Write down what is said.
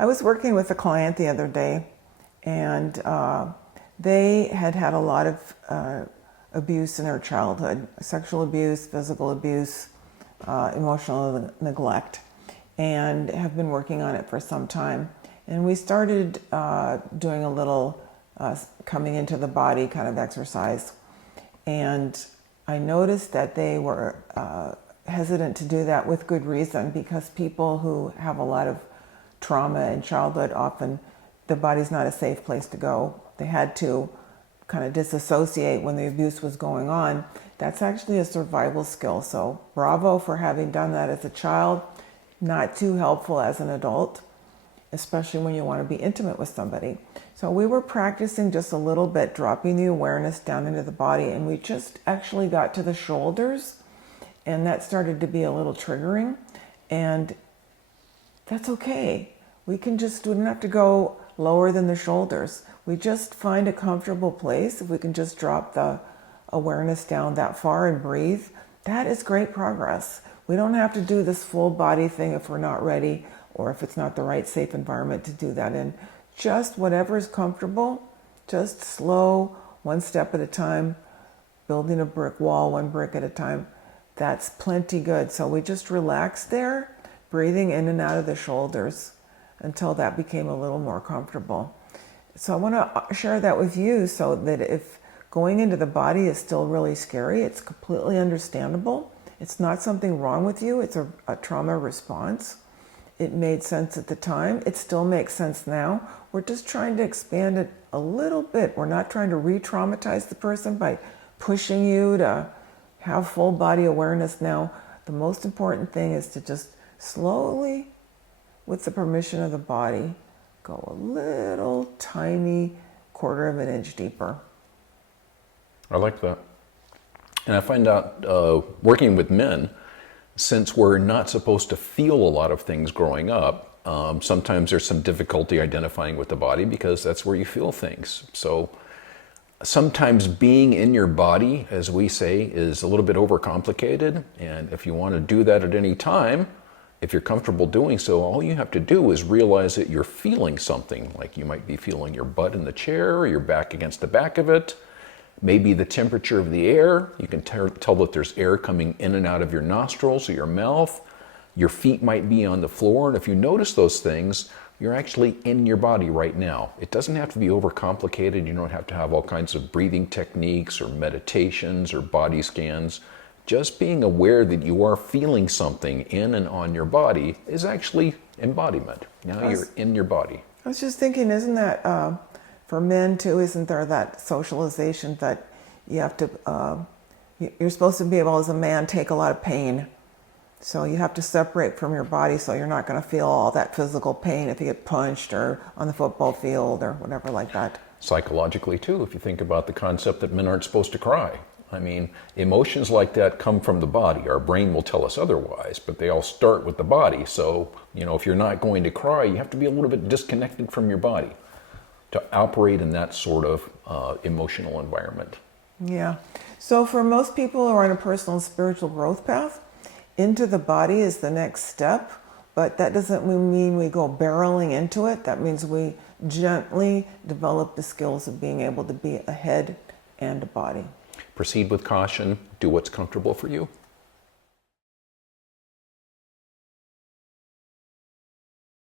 I was working with a client the other day, and they had had a lot of abuse in their childhood, sexual abuse, physical abuse, emotional neglect, and have been working on it for some time. And we started doing a little coming into the body kind of exercise. And I noticed that they were hesitant to do that with good reason, because people who have a lot of trauma in childhood, often the body's not a safe place to go. They had to kind of disassociate when the abuse was going on. That's actually a survival skill. So bravo for having done that as a child. Not too helpful as an adult, especially when you want to be intimate with somebody. So we were practicing just a little bit, dropping the awareness down into the body, and we just actually got to the shoulders, and that started to be a little triggering, and that's okay. We don't have to go lower than the shoulders. We just find a comfortable place. If we can just drop the awareness down that far and breathe, that is great progress. We don't have to do this full body thing if we're not ready, or if it's not the right safe environment to do that in. Just whatever is comfortable, just slow, one step at a time, building a brick wall, one brick at a time. That's plenty good. So we just relax there, breathing in and out of the shoulders until that became a little more comfortable. So I want to share that with you, so that if going into the body is still really scary, it's completely understandable. It's not something wrong with you. It's a trauma response. It made sense at the time. It still makes sense now. We're just trying to expand it a little bit. We're not trying to re-traumatize the person by pushing you to have full body awareness now. The most important thing is to just slowly, with the permission of the body, go a little tiny quarter of an inch deeper. I like that. And I find out working with men, since we're not supposed to feel a lot of things growing up, sometimes there's some difficulty identifying with the body, because that's where you feel things. So sometimes being in your body, as we say, is a little bit overcomplicated. And if you want to do that at any time, if you're comfortable doing so, all you have to do is realize that you're feeling something. Like you might be feeling your butt in the chair, or your back against the back of it. Maybe the temperature of the air. You can tell that there's air coming in and out of your nostrils or your mouth. Your feet might be on the floor. And if you notice those things, you're actually in your body right now. It doesn't have to be overcomplicated. You don't have to have all kinds of breathing techniques or meditations or body scans. Just being aware that you are feeling something in and on your body is actually embodiment. Now you're in your body. I was just thinking, isn't that, for men too, isn't there that socialization that you have to, you're supposed to be able, as a man, take a lot of pain. So you have to separate from your body, so you're not going to feel all that physical pain if you get punched or on the football field or whatever like that. Psychologically too, if you think about the concept that men aren't supposed to cry. I mean, emotions like that come from the body. Our brain will tell us otherwise, but they all start with the body. So, if you're not going to cry, you have to be a little bit disconnected from your body to operate in that sort of emotional environment. Yeah. So for most people who are on a personal and spiritual growth path, into the body is the next step, but that doesn't mean we go barreling into it. That means we gently develop the skills of being able to be a head and a body. Proceed with caution. Do what's comfortable for you.